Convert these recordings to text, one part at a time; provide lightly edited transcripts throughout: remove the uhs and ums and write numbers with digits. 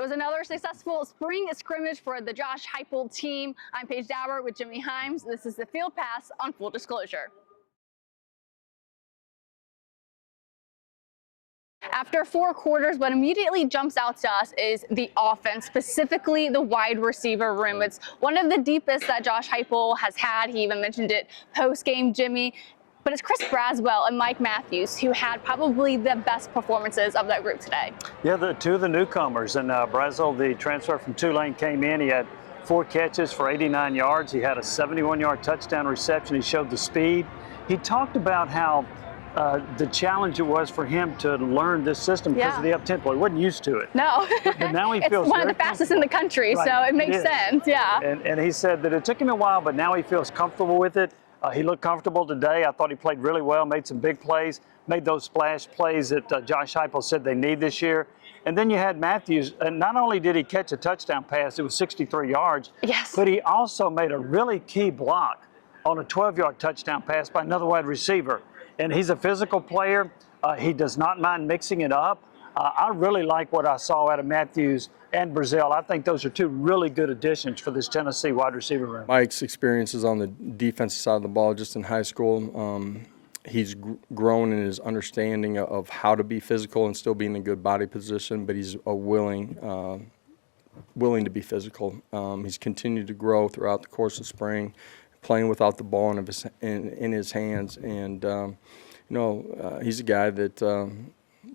It was another successful spring scrimmage for the Josh Heupel team. I'm Paige Dauer with Jimmy Hyams. This is the Field Pass on Full Disclosure. After 4 quarters, what immediately jumps out to us is the offense, specifically the wide receiver room. It's one of the deepest that Josh Heupel has had. He even mentioned it post-game, Jimmy. But it's Chris Braswell and Mike Matthews who had probably the best performances of that group today. Yeah, the two of the newcomers. And Braswell, the transfer from Tulane, came in. He had 4 catches for 89 yards. He had a 71-yard touchdown reception. He showed the speed. He talked about how the challenge it was for him to learn this system because of the up-tempo. He wasn't used to it. No. But now he it's feels one of the fastest in the country, right. so it makes sense, yeah. And he said that it took him a while, but now he feels comfortable with it. He looked comfortable today. I thought he played really well, made some big plays, made those splash plays that Josh Heupel said they need this year. And then you had Matthews, and not only did he catch a touchdown pass, it was 63 yards, but he also made a really key block on a 12-yard touchdown pass by another wide receiver. And he's a physical player. He does not mind mixing it up. I really like what I saw out of Matthews and Brazil. I think those are 2 really good additions for this Tennessee wide receiver room. Mike's experiences on the defensive side of the ball just in high school, he's grown in his understanding of how to be physical and still be in a good body position, but he's willing to be physical. He's continued to grow throughout the course of spring, playing without the ball in his hands. And, he's a guy that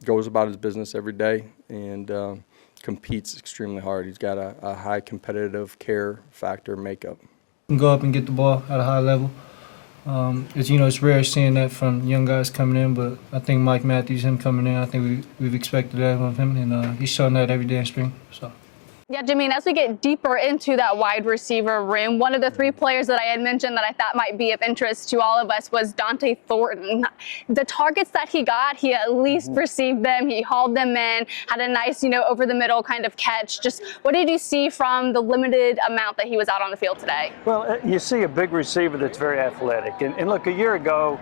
goes about his business every day and competes extremely hard. He's got a high competitive care factor makeup. Go up and get the ball at a high level. It's rare seeing that from young guys coming in, but I think Mike Matthews, him coming in, I think we've expected that of him, and he's showing that every day in spring. So. Yeah, Jimmy, and as we get deeper into that wide receiver room, one of the 3 players that I had mentioned that I thought might be of interest to all of us was Dante Thornton. The targets that he got, he at least received them. He hauled them in, had a nice, over the middle kind of catch. Just what did you see from the limited amount that he was out on the field today? Well, you see a big receiver that's very athletic. And look, a year ago,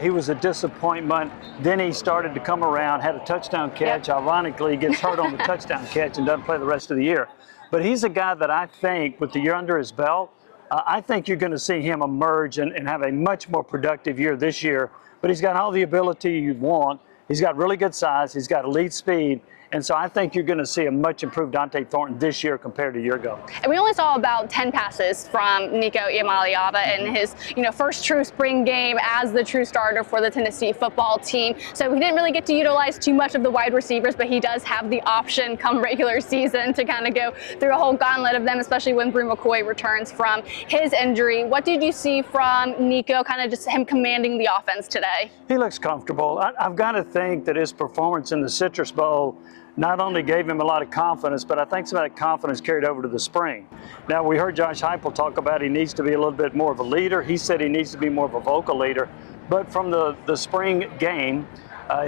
he was a disappointment. Then he started to come around, had a touchdown catch. Yep. Ironically, he gets hurt on the touchdown catch and doesn't play the rest of the year. But he's a guy that I think, with the year under his belt, I think you're going to see him emerge and have a much more productive year this year. But he's got all the ability you want. He's got really good size. He's got elite speed. And so I think you're going to see a much improved Dante Thornton this year compared to a year ago. And we only saw about 10 passes from Nico Iamaleava in his, first true spring game as the true starter for the Tennessee football team. So he didn't really get to utilize too much of the wide receivers, but he does have the option come regular season to kind of go through a whole gauntlet of them, especially when Brew McCoy returns from his injury. What did you see from Nico, kind of just him commanding the offense today? He looks comfortable. I've got to think that his performance in the Citrus Bowl not only gave him a lot of confidence, but I think some of that confidence carried over to the spring. Now, we heard Josh Heupel talk about he needs to be a little bit more of a leader. He said he needs to be more of a vocal leader. But from the spring game,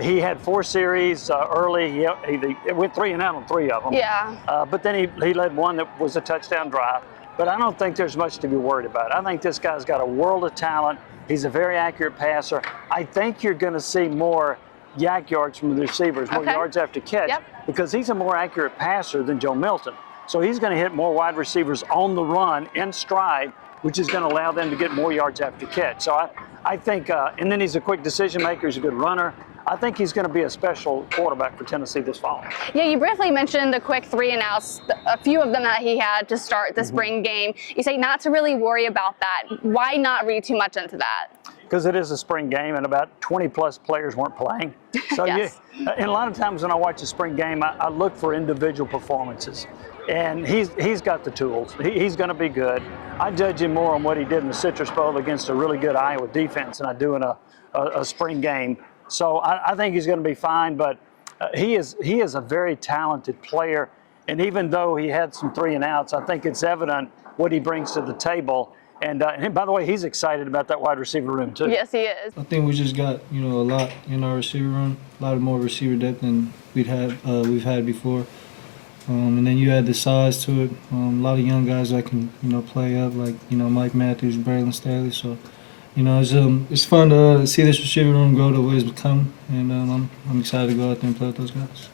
he had 4 series early. He went 3 and out on 3 of them. Yeah. But then he led one that was a touchdown drive. But I don't think there's much to be worried about. I think this guy's got a world of talent. He's a very accurate passer. I think you're going to see more yak yards from the receivers, more yards after catch, because he's a more accurate passer than Joe Milton. So he's going to hit more wide receivers on the run in stride, which is going to allow them to get more yards after catch. So I think, and then he's a quick decision maker. He's a good runner. I think he's going to be a special quarterback for Tennessee this fall. Yeah, you briefly mentioned the quick 3 and outs, a few of them that he had to start the spring game. You say not to really worry about that. Why not read too much into that? Because it is a spring game and about 20-plus players weren't playing. So and a lot of times when I watch a spring game, I look for individual performances. And he's got the tools. He's going to be good. I judge him more on what he did in the Citrus Bowl against a really good Iowa defense than I do in a spring game. So I think he's going to be fine, but he is a very talented player. And even though he had some 3 and outs, I think it's evident what he brings to the table. And by the way, he's excited about that wide receiver room, too. Yes, he is. I think we just got, a lot in our receiver room, a lot more receiver depth than we've had before. And then you add the size to it. A lot of young guys that can, play up, like, Mike Matthews, Braylon Staley. So, it's fun to see this receiver room grow the way it's become. And I'm excited to go out there and play with those guys.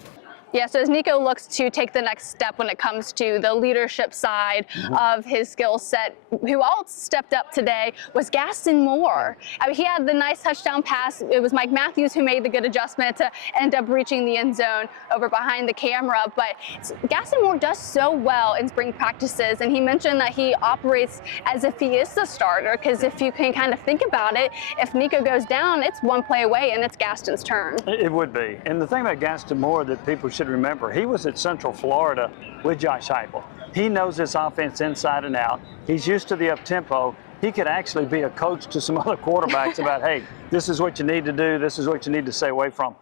Yeah, so as Nico looks to take the next step when it comes to the leadership side of his skill set, who all stepped up today was Gaston Moore. I mean, he had the nice touchdown pass. It was Mike Matthews who made the good adjustment to end up reaching the end zone over behind the camera. But Gaston Moore does so well in spring practices, and he mentioned that he operates as if he is the starter, because if you can kind of think about it, if Nico goes down, it's one play away and it's Gaston's turn. It would be. And the thing about Gaston Moore that people should remember, he was at Central Florida with Josh Heupel. He knows this offense inside and out. He's used to the up-tempo. He could actually be a coach to some other quarterbacks about, hey, this is what you need to do. This is what you need to stay away from.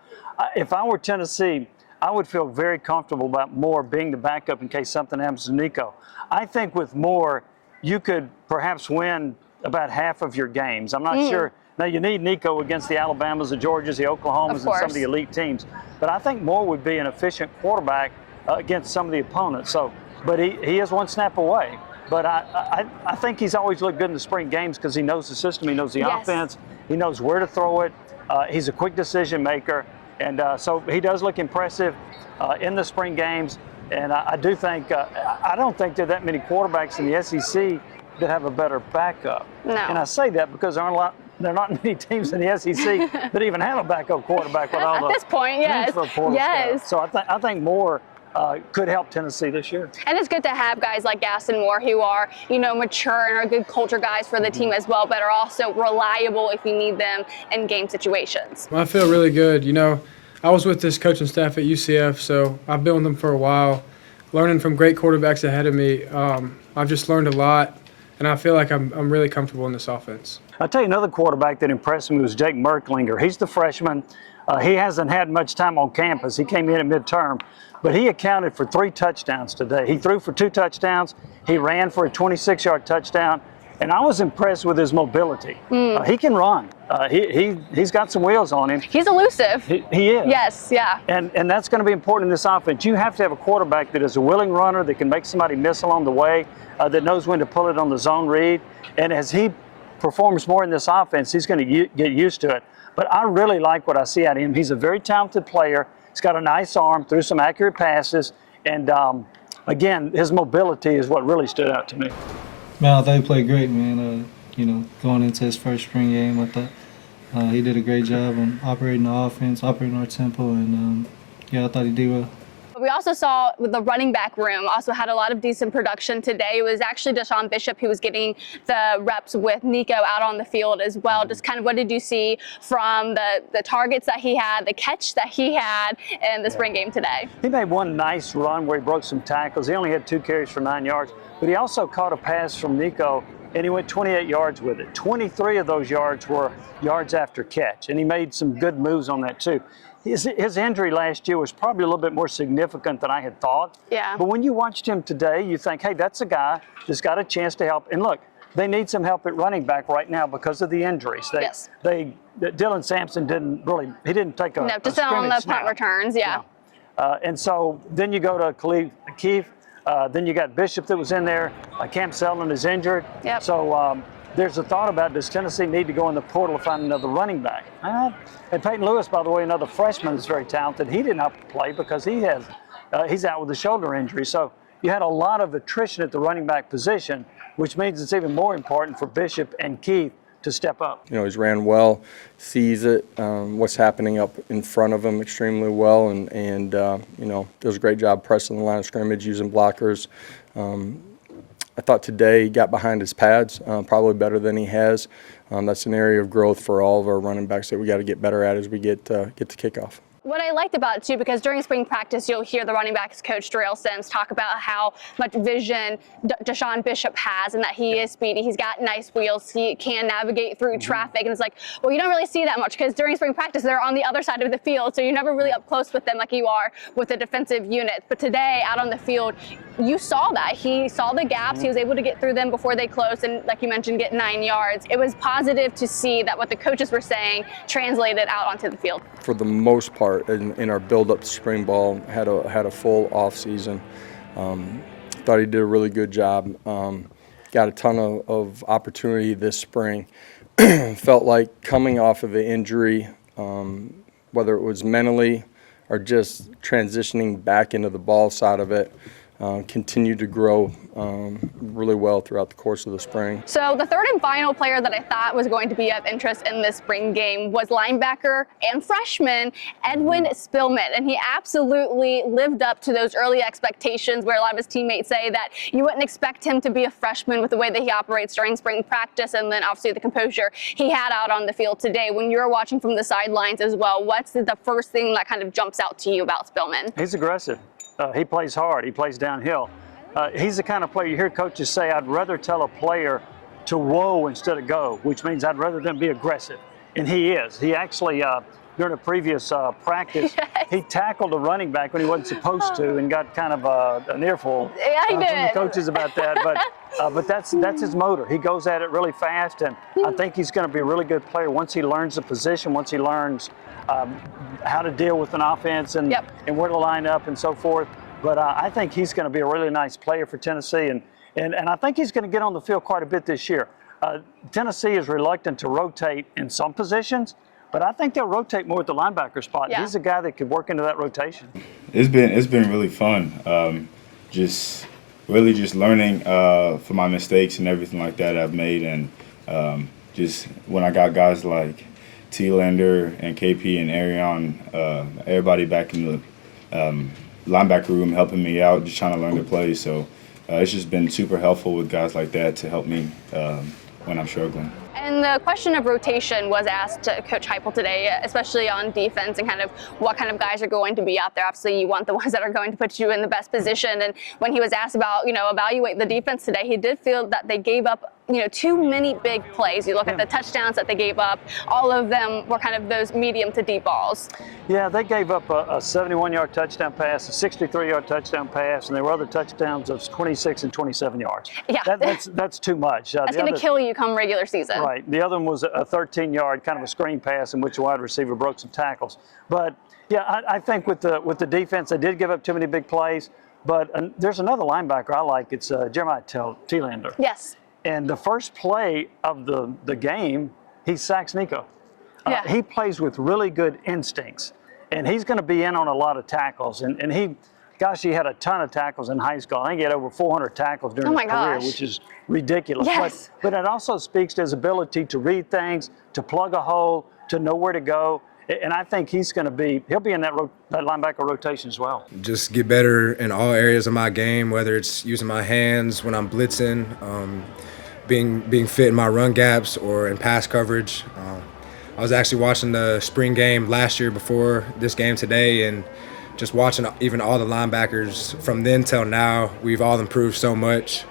If I were Tennessee, I would feel very comfortable about Moore being the backup in case something happens to Nico. I think with Moore, you could perhaps win about half of your games. I'm not sure. Now, you need Nico against the Alabamas, the Georgias, the Oklahomas, and some of the elite teams. But I think Moore would be an efficient quarterback against some of the opponents. So, but he is one snap away. But I think he's always looked good in the spring games because he knows the system, he knows the offense, he knows where to throw it. He's a quick decision maker. And so he does look impressive in the spring games. And I do think, I don't think there are that many quarterbacks in the SEC that have a better backup. No. And I say that because there are not many teams in the SEC that even have a backup quarterback with all At this point, yes. Yes. So I think Moore could help Tennessee this year. And it's good to have guys like Gaston Moore who are, mature and are good culture guys for the team as well, but are also reliable if you need them in game situations. I feel really good. I was with this coaching staff at UCF, so I've been with them for a while, learning from great quarterbacks ahead of me. I've just learned a lot, and I feel like I'm really comfortable in this offense. I'll tell you another quarterback that impressed me was Jake Merklinger. He's the freshman. He hasn't had much time on campus. He came in at midterm, but he accounted for 3 touchdowns today. He threw for 2 touchdowns. He ran for a 26-yard touchdown, and I was impressed with his mobility. He can run. He's got some wheels on him. He's elusive. He is. Yes, yeah. And that's going to be important in this offense. You have to have a quarterback that is a willing runner, that can make somebody miss along the way, that knows when to pull it on the zone read. And as he performs more in this offense, he's going to get used to it. But I really like what I see out of him. He's a very talented player. He's got a nice arm, threw some accurate passes. And, again, his mobility is what really stood out to me. Man, I thought he played great, man. Going into his first spring game, I thought he did a great job on operating the offense, operating our tempo, and, I thought he did well. We also saw the running back room also had a lot of decent production today. It was actually Deshaun Bishop who was getting the reps with Nico out on the field as well. Just kind of what did you see from the targets that he had, the catch that he had in the spring game today? He made one nice run where he broke some tackles. He only had 2 carries for 9 yards, but he also caught a pass from Nico, and he went 28 yards with it. 23 of those yards were yards after catch, and he made some good moves on that too. His injury last year was probably a little bit more significant than I had thought. Yeah. But when you watched him today, you think, hey, that's a guy that's got a chance to help. And look, they need some help at running back right now because of the injuries. Dylan Sampson didn't take a just on the punt returns, yeah. And so then you go to Khalif Keefe. Then you got Bishop that was in there. Cam Selden is injured. Yep. So there's a thought about, does Tennessee need to go in the portal to find another running back? And Peyton Lewis, by the way, another freshman, is very talented. He did not play because he's out with a shoulder injury. So you had a lot of attrition at the running back position, which means it's even more important for Bishop and Keith to step up. He's ran well, sees it, what's happening up in front of him extremely well, and does a great job pressing the line of scrimmage, using blockers. I thought today he got behind his pads, probably better than he has. That's an area of growth for all of our running backs that we got to get better at as we get to kickoff. What I liked about it too, because during spring practice, you'll hear the running backs coach Darrell Sims talk about how much vision Deshaun Bishop has and that he is speedy. He's got nice wheels. He can navigate through traffic. And it's like, well, you don't really see that much because during spring practice, they're on the other side of the field. So you're never really up close with them like you are with the defensive unit. But today out on the field, you saw that. He saw the gaps. He was able to get through them before they closed and, like you mentioned, get 9 yards. It was positive to see that what the coaches were saying translated out onto the field. For the most part, in our build-up to spring ball, had a full off season. Thought he did a really good job. Got a ton of opportunity this spring. Felt like coming off of the injury, whether it was mentally are just transitioning back into the ball side of it, continue to grow really well throughout the course of the spring. So the third and final player that I thought was going to be of interest in this spring game was linebacker and freshman Edwin Spillman, and he absolutely lived up to those early expectations where a lot of his teammates say that you wouldn't expect him to be a freshman with the way that he operates during spring practice, and then obviously the composure he had out on the field today. When you're watching from the sidelines as well, what's the first thing that kind of jumps out to you about Spillman? He's aggressive. He plays hard. He plays downhill. He's the kind of player you hear coaches say, I'd rather tell a player to whoa instead of go, which means I'd rather them be aggressive. And he is. He actually, during a previous practice, he tackled a running back when he wasn't supposed to and got kind of an earful from the coaches about that. But that's his motor. He goes at it really fast, and I think he's going to be a really good player once he learns the position, once he learns how to deal with an offense and where to line up and so forth. But I think he's going to be a really nice player for Tennessee, and I think he's going to get on the field quite a bit this year. Tennessee is reluctant to rotate in some positions, but I think they'll rotate more at the linebacker spot. He's a guy that could work into that rotation. It's been really fun. Just learning from my mistakes and everything like that I've made, and just when I got guys like T-Lander and KP and Arion, everybody back in the linebacker room helping me out, just trying to learn the plays. So it's just been super helpful with guys like that to help me when I'm struggling. And the question of rotation was asked to Coach Heupel today, especially on defense and kind of what kind of guys are going to be out there. Obviously, you want the ones that are going to put you in the best position. And when he was asked about, evaluate the defense today, he did feel that they gave up, too many big plays. You look at the touchdowns that they gave up, all of them were kind of those medium to deep balls. Yeah, they gave up a 71-yard touchdown pass, a 63-yard touchdown pass, and there were other touchdowns of 26 and 27 yards. Yeah. That's too much. That's going to kill you come regular season. Right. The other one was a 13-yard kind of a screen pass in which the wide receiver broke some tackles. But, yeah, I think with the defense, they did give up too many big plays. But there's another linebacker I like. It's Jeremiah T-Lander. Yes. And the first play of the game, he sacks Nico. He plays with really good instincts, and he's going to be in on a lot of tackles. And he had a ton of tackles in high school. I think he had over 400 tackles during his career, which is ridiculous. Yes. But it also speaks to his ability to read things, to plug a hole, to know where to go. And I think he'll be in that linebacker rotation as well. Just get better in all areas of my game, whether it's using my hands when I'm blitzing, being fit in my run gaps or in pass coverage. I was actually watching the spring game last year before this game today, and just watching even all the linebackers from then till now, we've all improved so much.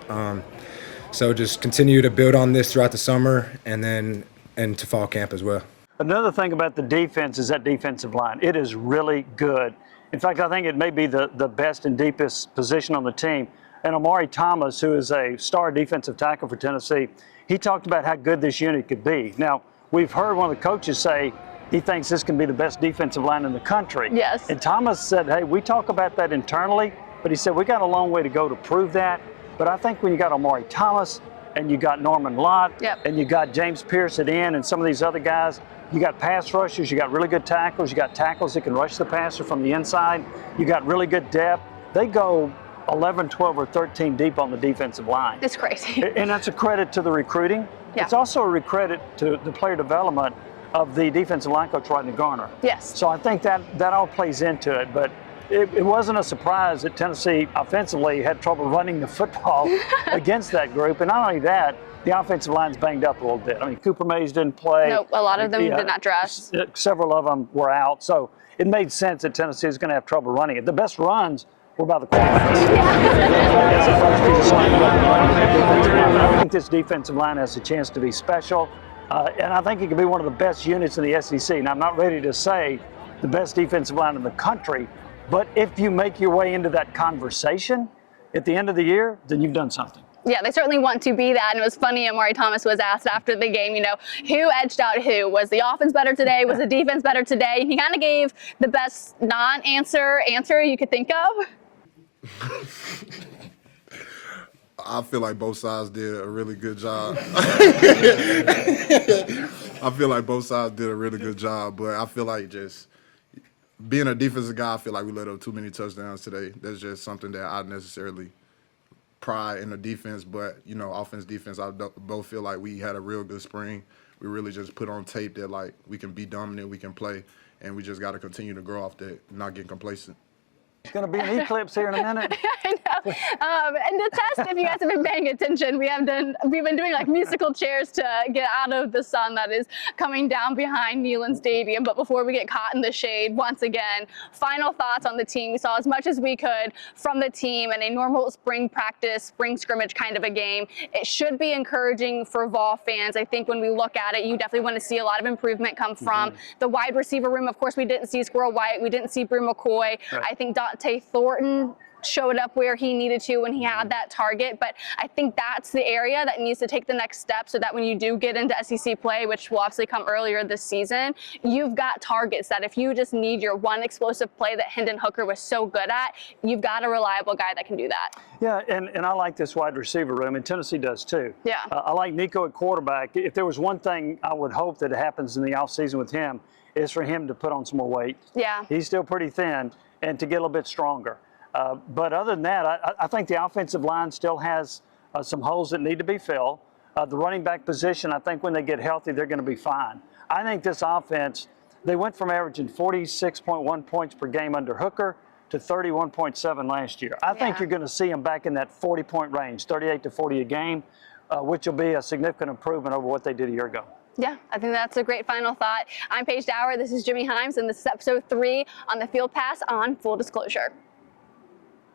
So just continue to build on this throughout the summer and then into fall camp as well. Another thing about the defense is that defensive line. It is really good. In fact, I think it may be the best and deepest position on the team. And Amari Thomas, who is a star defensive tackle for Tennessee, he talked about how good this unit could be. Now, we've heard one of the coaches say he thinks this can be the best defensive line in the country. Yes. And Thomas said, hey, we talk about that internally, but he said we got a long way to go to prove that. But I think when you got Amari Thomas and you got Norman Lott and you got James Pierce at end and some of these other guys, you got pass rushers, you got really good tackles, you got tackles that can rush the passer from the inside, you got really good depth. They go 11, 12, or 13 deep on the defensive line. It's crazy. And that's a credit to the recruiting. Yeah. It's also a credit to the player development of the defensive line coach, Rodney Garner. Yes. So I think that all plays into it. But it wasn't a surprise that Tennessee offensively had trouble running the football against that group. And not only that, the offensive line's banged up a little bit. I mean, Cooper Mays didn't play. No, a lot of them did not dress. Several of them were out. So it made sense that Tennessee was going to have trouble running it. The best runs were by the quarterbacks. I think this defensive line has a chance to be special. And I think it could be one of the best units in the SEC. Now, I'm not ready to say the best defensive line in the country, but if you make your way into that conversation at the end of the year, then you've done something. Yeah, they certainly want to be that. And it was funny, Amari Thomas was asked after the game, who edged out who? Was the offense better today? Was the defense better today? He kind of gave the best non-answer you could think of. I feel like both sides did a really good job. but I feel like just being a defensive guy, I feel like we let up too many touchdowns today. That's just something that I necessarily pride in the defense. But, you know, offense, defense, I both feel like we had a real good spring. We really just put on tape that, like, we can be dominant, we can play, and we just got to continue to grow off that, not get complacent. It's going to be an eclipse here in a minute. I know. And the test, if you guys have been paying attention, we've been doing like musical chairs to get out of the sun that is coming down behind Neyland Stadium. But before we get caught in the shade, once again, final thoughts on the team. We saw as much as we could from the team in a normal spring practice, spring scrimmage kind of a game. It should be encouraging for Vol fans. I think when we look at it, you definitely want to see a lot of improvement come from the wide receiver room. Of course, we didn't see Squirrel White. We didn't see Brew McCoy. Right. I think Dante Thornton showed up where he needed to when he had that target, but I think that's the area that needs to take the next step so that when you do get into SEC play, which will obviously come earlier this season, you've got targets that if you just need your one explosive play that Hendon Hooker was so good at, you've got a reliable guy that can do that. Yeah, and I like this wide receiver room, and Tennessee does too. Yeah. I like Nico at quarterback. If there was one thing I would hope that happens in the offseason with him, is for him to put on some more weight. Yeah. He's still pretty thin, and to get a little bit stronger. But other than that, I think the offensive line still has some holes that need to be filled. The running back position, I think when they get healthy, they're going to be fine. I think this offense, they went from averaging 46.1 points per game under Hooker to 31.7 last year. I think you're going to see them back in that 40-point range, 38 to 40 a game, which will be a significant improvement over what they did a year ago. Yeah, I think that's a great final thought. I'm Paige Dauer. This is Jimmy Hyams, and this is episode 3 on the Field Pass on Full Disclosure.